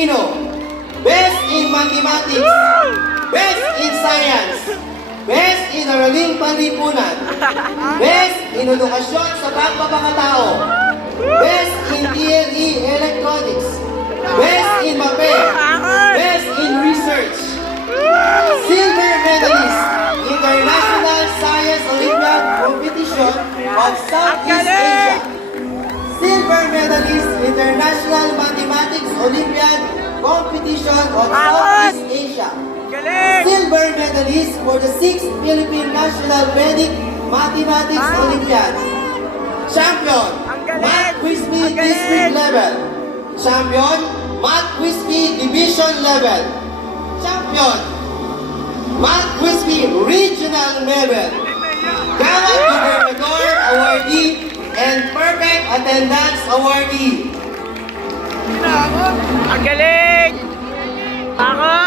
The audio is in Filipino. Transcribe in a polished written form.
Filipino. Best in Mathematics. Best in Science. Best in Araling Panlipunan. Best in Edukasyon sa Pagpapakatao. Best in DLE Electronics. Best in MAPE. Best in Research. Silver medalist, International Science Olympiad Competition of Southeast Asia. Silver medalist, International Mathematics Olympiad Competition of Southeast Asia. Silver medalist for the 6th Philippine National Vedic Mathematics Olympiad. Champion, Math Quizme District Level. Champion, Math Quizme Division Level. Champion, Math Quizme Regional Level. Gala Gobernador Awardee and Perfect Attendance Awardee. Ang galing! Ako!